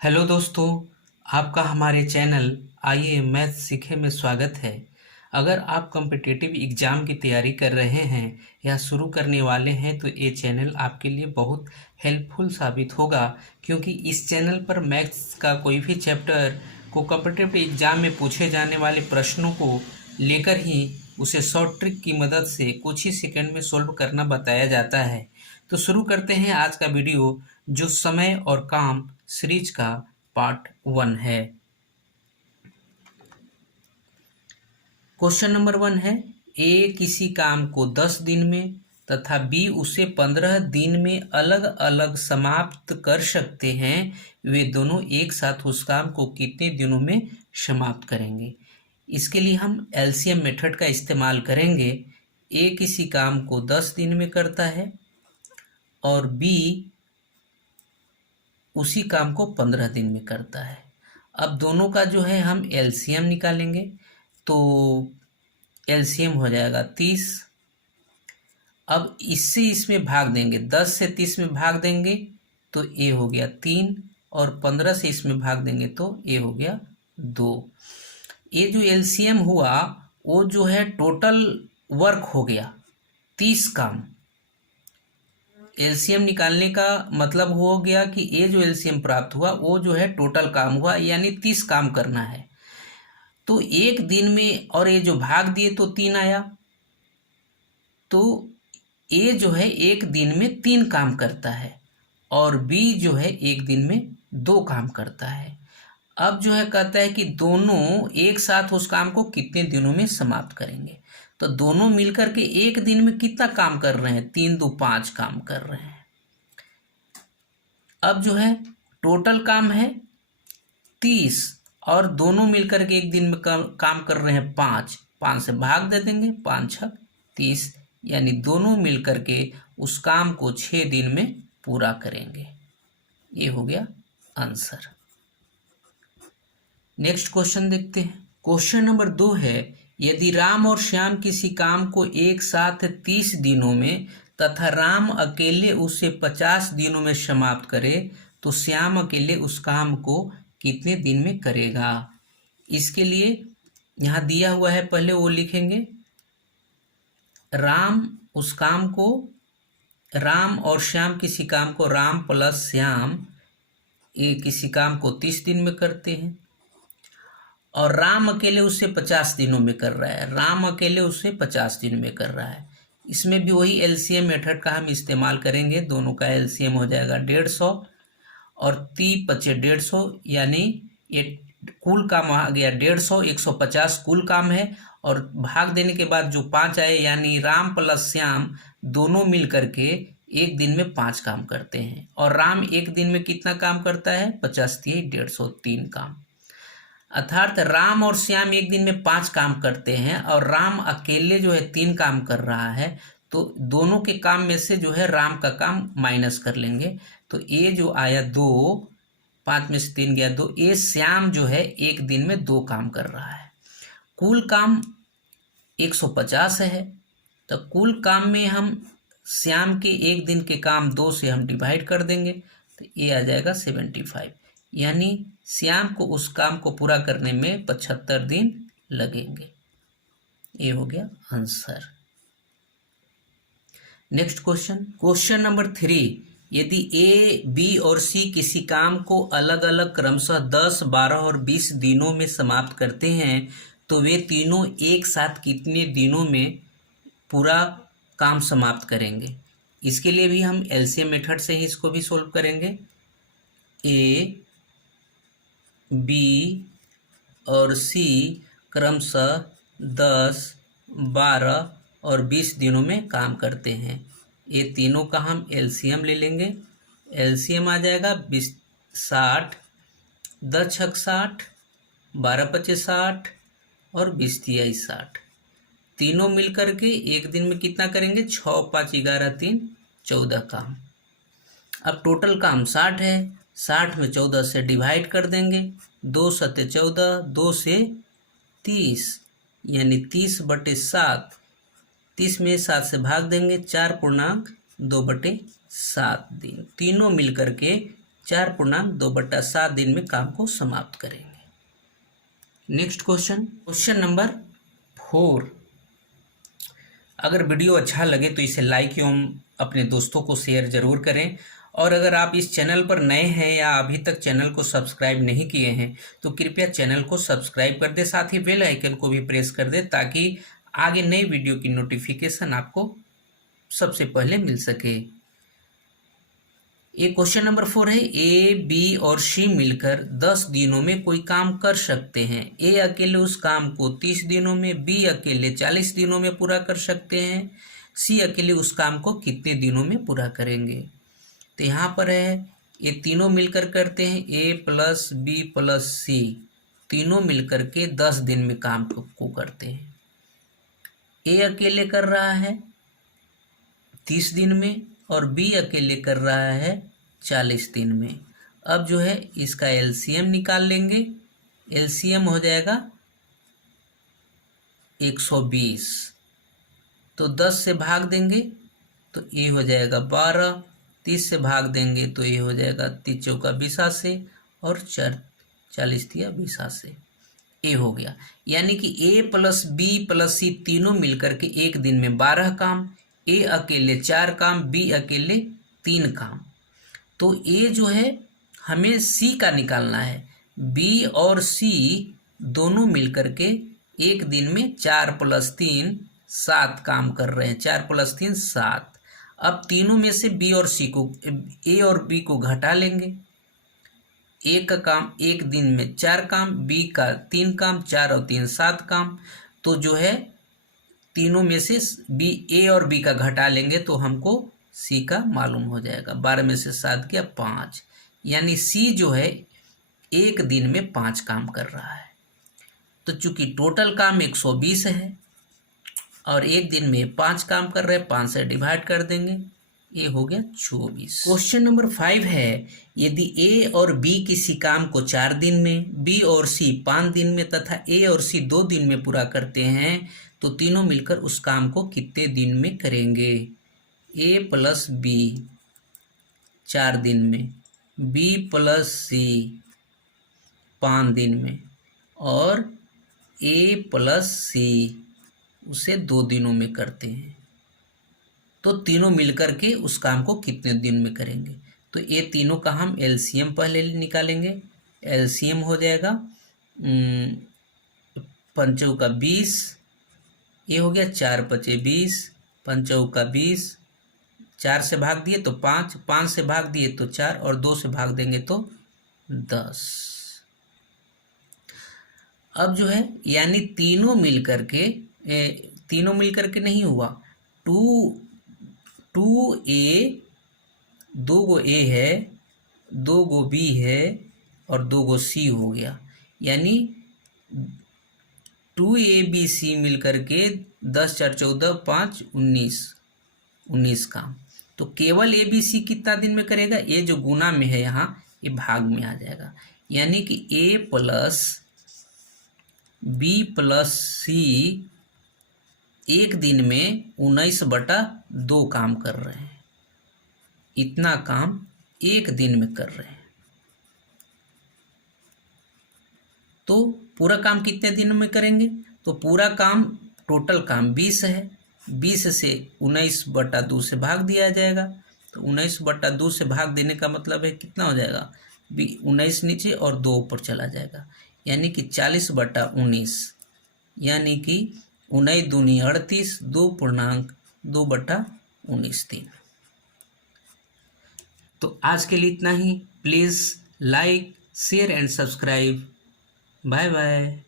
Hello दोस्तों, आपका हमारे चैनल आइए मैथ सीखे में स्वागत है। अगर आप कॉम्पिटिटिव एग्ज़ाम की तैयारी कर रहे हैं या शुरू करने वाले हैं तो ये चैनल आपके लिए बहुत हेल्पफुल साबित होगा, क्योंकि इस चैनल पर मैथ्स का कोई भी चैप्टर को कॉम्पिटिटिव एग्ज़ाम में पूछे जाने वाले प्रश्नों को लेकर ही उसे शॉर्ट ट्रिक की मदद से कुछ ही सेकंड में सोल्व करना बताया जाता है। तो शुरू करते हैं आज का वीडियो, जो समय और काम सीरीज का पार्ट 1 है। क्वेश्चन नंबर 1 है, ए किसी काम को 10 दिन में तथा बी उसे 15 दिन में अलग अलग समाप्त कर सकते हैं। वे दोनों एक साथ उस काम को कितने दिनों में समाप्त करेंगे? इसके लिए हम एलसीएम मेथड का इस्तेमाल करेंगे। ए किसी काम को 10 दिन में करता है और बी उसी काम को 15 दिन में करता है। अब दोनों का जो है हम एलसीएम निकालेंगे, तो एलसीएम हो जाएगा 30। अब इससे इसमें भाग देंगे, 10 से 30 में भाग देंगे तो ए हो गया 3, और 15 से इसमें भाग देंगे तो ए हो गया 2। ये जो एलसीएम हुआ वो जो है टोटल वर्क हो गया 30 काम। एलसीएम निकालने का मतलब हो गया कि ये जो एलसीएम प्राप्त हुआ वो जो है टोटल काम हुआ, यानी 30 काम करना है। तो एक दिन में, और ये जो भाग दिए तो 3 आया, तो ए जो है एक दिन में 3 काम करता है और बी जो है एक दिन में 2 काम करता है। अब जो है कहता है कि दोनों एक साथ उस काम को कितने दिनों में समाप्त करेंगे। तो दोनों मिलकर के एक दिन में कितना काम कर रहे हैं? 3 2 5 काम कर रहे हैं। अब जो है टोटल काम है 30 और दोनों मिलकर के एक दिन में काम कर रहे हैं 5। 5 से भाग दे देंगे, 5 6 30, यानी दोनों मिलकर के उस काम को 6 दिन में पूरा करेंगे। ये हो गया आंसर। नेक्स्ट क्वेश्चन देखते हैं। क्वेश्चन नंबर 2 है, यदि राम और श्याम किसी काम को एक साथ 30 दिनों में तथा राम अकेले उसे 50 दिनों में समाप्त करे तो श्याम अकेले उस काम को कितने दिन में करेगा? इसके लिए यहाँ दिया हुआ है, पहले वो लिखेंगे। राम उस काम को, राम और श्याम किसी काम को, राम प्लस श्याम ये किसी काम को 30 दिन में करते हैं और राम अकेले उसे 50 दिनों में कर रहा है। राम अकेले उसे 50 दिन में कर रहा है। इसमें भी वही एलसीएम मेथड का हम इस्तेमाल करेंगे। दोनों का एलसीएम हो जाएगा 150 और 30 25 150, यानी ये कुल काम आ गया 150, 150 कुल काम है। और भाग देने के बाद जो 5 आए, यानी राम प्लस श्याम दोनों मिल करके एक दिन में 5 काम करते हैं और राम एक दिन में कितना काम करता है? 50 3 150, 3 काम। अर्थात राम और श्याम एक दिन में 5 काम करते हैं और राम अकेले जो है 3 काम कर रहा है। तो दोनों के काम में से जो है राम का काम माइनस कर लेंगे, तो ये जो आया 2, 5 में से 3 गया 2, ये श्याम जो है एक दिन में 2 काम कर रहा है। कुल काम 150 है, तो कुल काम में हम श्याम के एक दिन के काम 2 से हम डिवाइड कर देंगे तो ये आ जाएगा 75, यानी श्याम को उस काम को पूरा करने में 75 दिन लगेंगे। ये हो गया answer. Next question, question number 3, यदि ए बी और सी किसी काम को अलग अलग क्रमशः 10 12 और 20 दिनों में समाप्त करते हैं तो वे तीनों एक साथ कितने दिनों में पूरा काम समाप्त करेंगे? इसके लिए भी हम एलसीएम मेथड से ही इसको भी सोल्व करेंगे। ए बी और सी क्रमशः 10 12 और 20 दिनों में काम करते हैं। ये तीनों का हम एलसीएम ले लेंगे। एलसीएम आ जाएगा 20 60, 10 6 60, 12 25 60 और 20 3 60। तीनों मिलकर के एक दिन में कितना करेंगे? 6 5 11 3 14 काम। अब टोटल काम 60 है, 60 में 14 से डिवाइड कर देंगे, 2 7 14, 2 से 30, यानी 30/7। 30 में 7 से भाग देंगे, 4 पूर्णांक 2/7 दिन। तीनों मिलकर के 4.2/7 दिन में काम को समाप्त करेंगे। Next question number 4। अगर वीडियो अच्छा लगे तो इसे लाइक एवं अपने दोस्तों को शेयर जरूर करें, और अगर आप इस चैनल पर नए हैं या अभी तक चैनल को सब्सक्राइब नहीं किए हैं तो कृपया चैनल को सब्सक्राइब कर दें, साथ ही बेल आइकन को भी प्रेस कर दें ताकि आगे नई वीडियो की नोटिफिकेशन आपको सबसे पहले मिल सके। ये क्वेश्चन नंबर 4 है, ए, बी और सी मिलकर 10 दिनों में कोई काम कर सकते हैं। ए अकेले उस काम को 30 दिनों में, बी अकेले 40 दिनों में पूरा कर सकते हैं, सी अकेले उस काम को कितने दिनों में पूरा करेंगे। तो यहाँ पर है, ये तीनों मिलकर करते हैं, ए प्लस बी प्लस सी, तीनों मिलकर के 10 दिन में काम को करते हैं। ए अकेले कर रहा है 30 दिन में और बी अकेले कर रहा है 40 दिन में। अब जो है इसका एलसीएम निकाल लेंगे, एलसीएम हो जाएगा 120, तो 10 से भाग देंगे तो ये हो जाएगा 12, 30 से भाग देंगे तो ये हो जाएगा 30 चौका 20 से और 40 दिया 20 से, ए हो गया। यानी कि ए प्लस बी प्लस सी तीनों मिलकर के एक दिन में 12 काम, ए अकेले 4 काम, बी अकेले 3 काम। तो ए जो है हमें सी का निकालना है, बी और सी दोनों मिलकर के एक दिन में 4 + 3 7 काम कर रहे हैं, 4 + 3 7। अब तीनों में से बी और सी को, ए और बी को घटा लेंगे। ए का काम एक दिन में 4 काम, बी का 3 काम, 4 और 3 7 काम। तो जो है तीनों में से बी, ए और बी का घटा लेंगे तो हमको सी का मालूम हो जाएगा। 12 में से 7 गया 5, यानी सी जो है एक दिन में 5 काम कर रहा है। तो चूंकि टोटल काम 120 है और एक दिन में 5 काम कर रहे हैं, 5 से डिवाइड कर देंगे, ये हो गया 24। क्वेश्चन नंबर 5 है, यदि ए और बी किसी काम को 4 दिन में, बी और सी 5 दिन में तथा ए और सी 2 दिन में पूरा करते हैं तो तीनों मिलकर उस काम को कितने दिन में करेंगे। ए प्लस बी 4 दिन में, बी प्लस सी 5 दिन में और ए प्लस सी उसे 2 दिनों में करते हैं, तो तीनों मिलकर के उस काम को कितने दिन में करेंगे। तो ये तीनों का हम एलसीएम पहले निकालेंगे। एलसीएम हो जाएगा 5 चौका 20, ये हो गया 4 × 20, 5 चौका 20, 4 से भाग दिए तो 5, 5 से भाग दिए तो 4 और 2 से भाग देंगे तो 10। अब जो है यानी तीनों मिलकर के नहीं हुआ, 2a 2 गो ए है, 2 गो बी है और 2 गो सी हो गया, यानी 2abc मिलकर के 10 × 4 = 14, 5 = 19 काम। तो केवल ए बी सी कितना दिन में करेगा, ये जो गुना में है यहाँ ये भाग में आ जाएगा, यानी कि ए प्लस बी प्लस सी एक दिन में 19/2 काम कर रहे हैं, इतना काम एक दिन में कर रहे हैं। तो पूरा काम कितने दिनों में करेंगे, तो पूरा काम टोटल काम 20 है, 20 से 19/2 से भाग दिया जाएगा। तो 19/2 से भाग देने का मतलब है कितना हो जाएगा, 19 नीचे और 2 ऊपर चला जाएगा, यानी कि 40/19, यानी कि 19 दूनी 38, 2.2/19 दिन। तो आज के लिए इतना ही। Please like, share and subscribe. Bye bye.